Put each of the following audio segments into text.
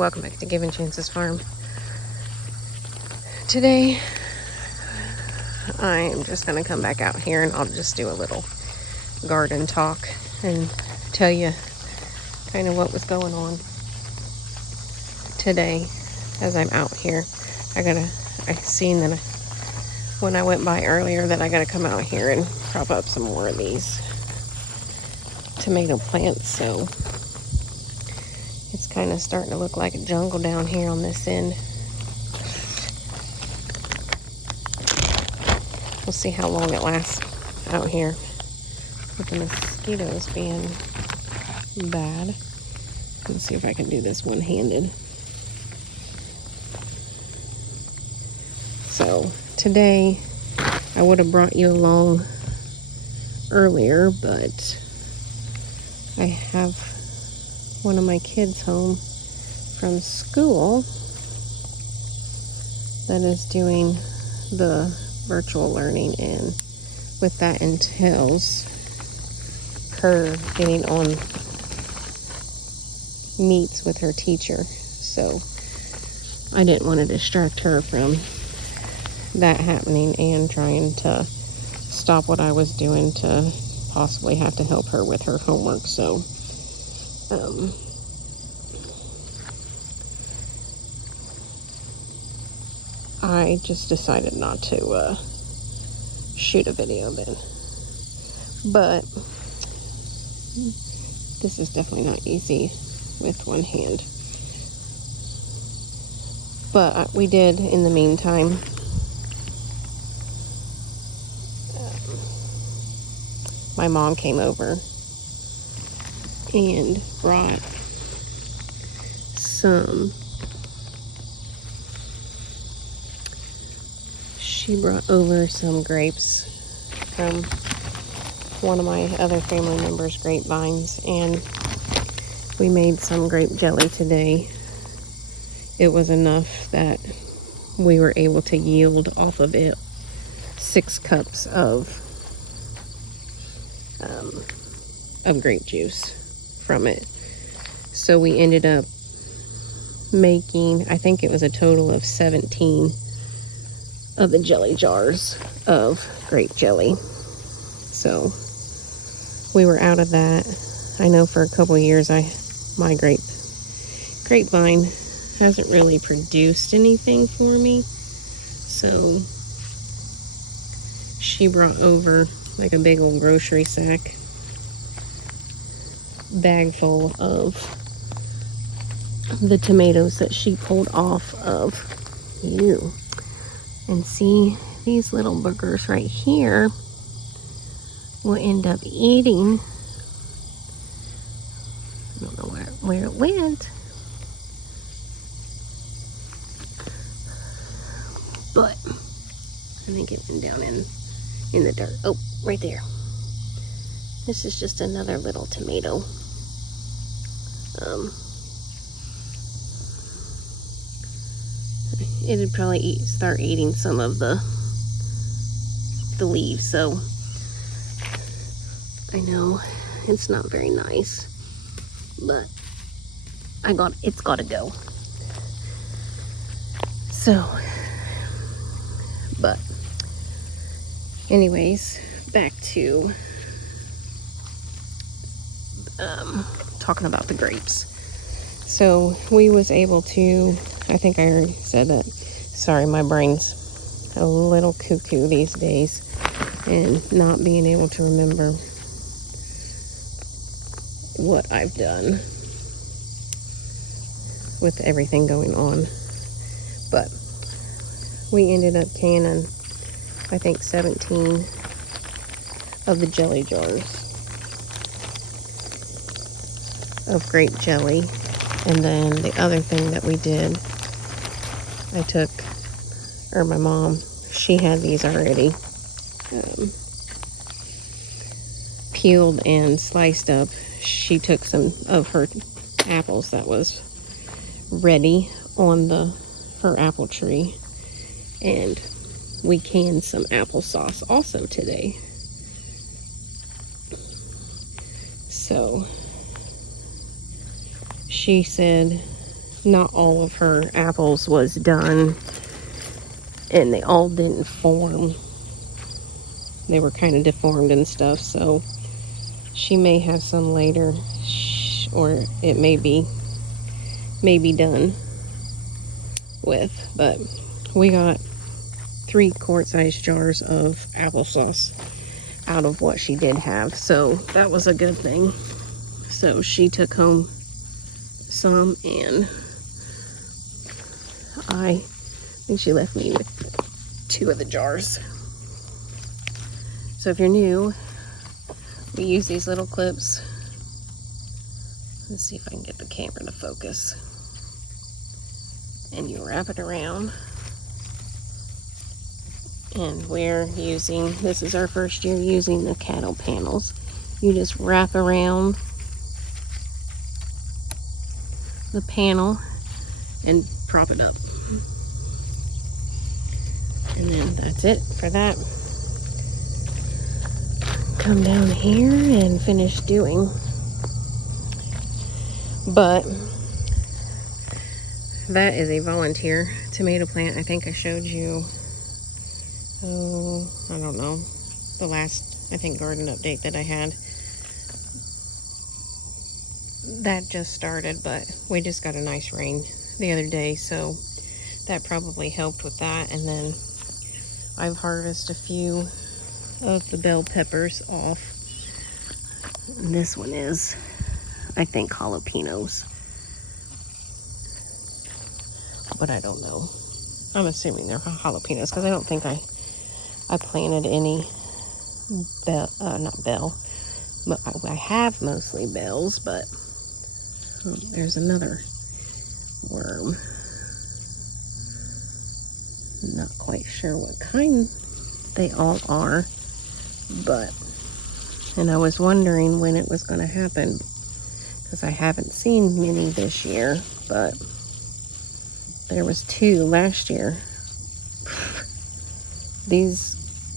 welcome back to Given Chances Farm. Today I am just going to come back out here and I'll just do a little garden talk and tell you kind of what was going on today as I'm out here. I seen that when I went by earlier that I gotta come out here and prop up some more of these tomato plants, so it's kind of starting to look like a jungle down here on this end. We'll see how long it lasts out here with the mosquitoes being bad. Let's see if I can do this one-handed. So today I would have brought you along earlier, but I have one of my kids home from school that is doing the virtual learning, and what that entails her getting on meets with her teacher. So I didn't want to distract her from that happening and trying to stop what I was doing to possibly have to help her with her homework. So I just decided not to shoot a video then. But this is definitely not easy with one hand. But we did, in the meantime, my mom came over and brought over some grapes from one of my other family members' grapevines, and we made some grape jelly today. It was enough that we were able to yield off of it 6 cups of grape juice from it. So we ended up making, I think it was a total of 17 of the jelly jars of grape jelly. So we were out of that. I know for a couple of years my grapevine hasn't really produced anything for me. So she brought over like a big old grocery sack bag full of the tomatoes that she pulled off of you. And see, these little boogers right here will end up eating. I don't know where it went, but I think it went down in the dirt. Oh, right there. This is just another little tomato. It'd probably start eating some of the leaves, so I know it's not very nice, but it's gotta go. So, but anyways, back to talking about the grapes. So we was able to, I think I already said that. Sorry, my brain's a little cuckoo these days, and not being able to remember what I've done with everything going on. But we ended up canning, I think, 17 of the jelly jars of grape jelly. And then the other thing that we did, my mom, she had these already peeled and sliced up. She took some of her apples that was ready on her apple tree, and we canned some applesauce also today. So she said not all of her apples was done, and they all didn't form. They were kind of deformed and stuff, so she may have some later, or it may be done with. But we got 3 quart-sized jars of applesauce out of what she did have, so that was a good thing. So she took home some, and I think she left me with 2 of the jars. So if you're new, we use these little clips. Let's see if I can get the camera to focus. And you wrap it around. And we're using, this is our first year using the cattle panels. You just wrap around the panel and prop it up. And then that's it for that. Come down here and finish doing. But that is a volunteer tomato plant. I think I showed you, I don't know, the last, I think, garden update that I had. That just started, but we just got a nice rain the other day, so that probably helped with that. And then I've harvested a few of the bell peppers off. And this one is, I think, jalapenos, but I don't know. I'm assuming they're jalapenos because I don't think I planted any not bell, but I have mostly bells. But there's another worm. Not quite sure what kind they all are, but, and I was wondering when it was going to happen because I haven't seen many this year, but there was 2 last year.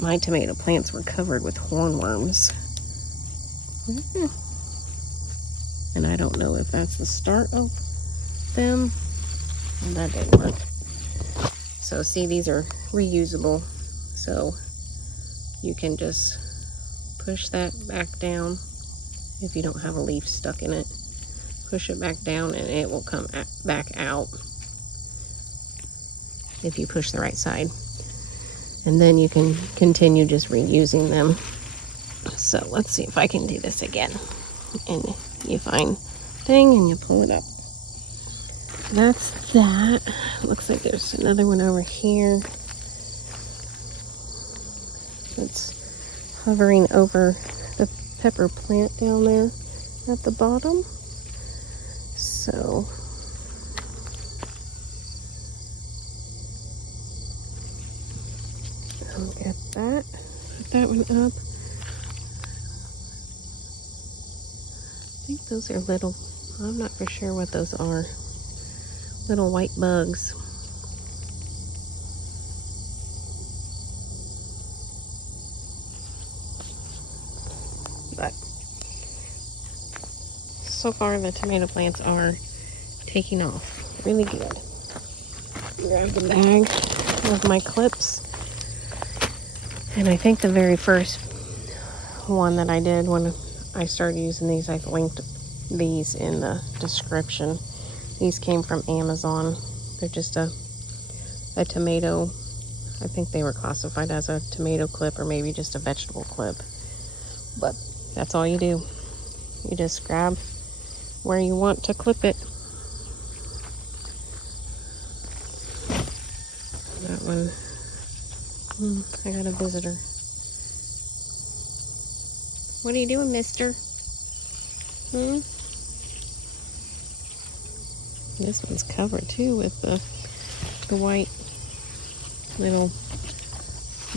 My tomato plants were covered with hornworms. And I don't know if that's the start of them. And that didn't work. So see, these are reusable. So you can just push that back down if you don't have a leaf stuck in it. Push it back down and it will come back out if you push the right side. And then you can continue just reusing them. So let's see if I can do this again. And you find thing and you pull it up. That's that. Looks like there's another one over here. It's hovering over the pepper plant down there at the bottom. So I'll get that. Put that one up. I think those are little, I'm not for sure what those are. Little white bugs. But so far the tomato plants are taking off really good. Grab the bag of my clips. And I think the very first one that I did when I started using these, I've linked these in the description. These came from Amazon. They're just a tomato. I think they were classified as a tomato clip or maybe just a vegetable clip. But that's all you do. You just grab where you want to clip it. That one. I got a visitor. What are you doing, mister? This one's covered too with the white little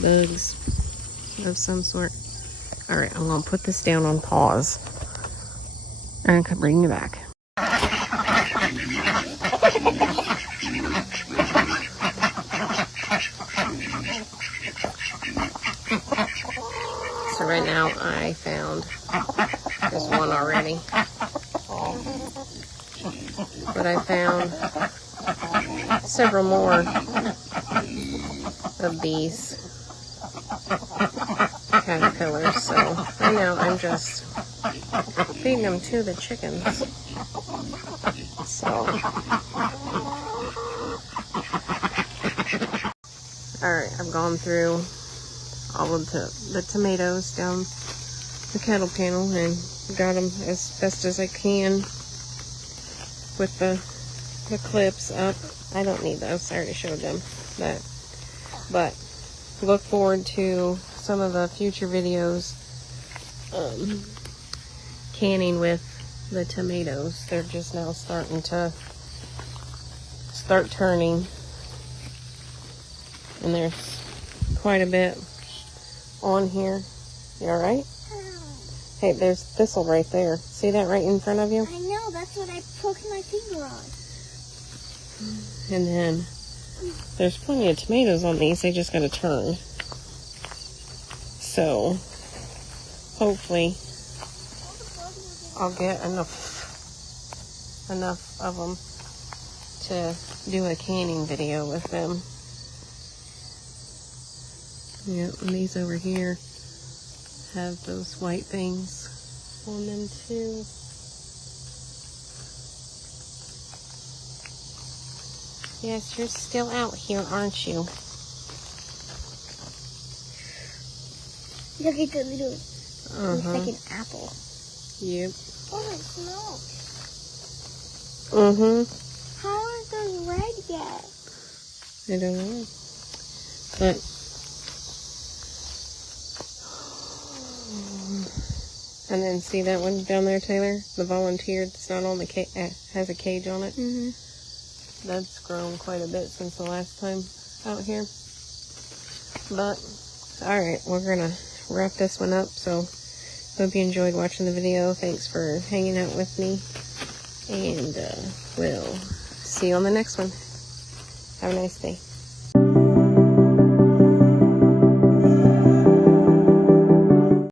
bugs of some sort. All right, I'm gonna put this down on pause and I can bring you back. So right now I found there's one already. but I found several more of these caterpillars, so right now I'm just feeding them to the chickens. So, alright, I've gone through all of the tomatoes down the cattle panel and got them as best as I can with the clips up. I don't need those, I already showed them that. But look forward to some of the future videos canning with the tomatoes. They're just now starting to turning, and there's quite a bit on here. You all right? Hey, there's thistle right there. See that right in front of you? I know, that's what I poked my finger on. And then there's plenty of tomatoes on these. They just got to turn. So hopefully I'll get enough of them to do a canning video with them. Yeah, and these over here have those white things on them too. Yes, you're still out here, aren't you? Look at the little, looks like an apple. Yep. Oh, it smells. How are those red yet? I don't know. But and then see that one down there, Taylor? The volunteer that's not on the has a cage on it. That's grown quite a bit since the last time out here. But alright, we're gonna wrap this one up. So hope you enjoyed watching the video. Thanks for hanging out with me, and we'll see you on the next one. Have a nice day.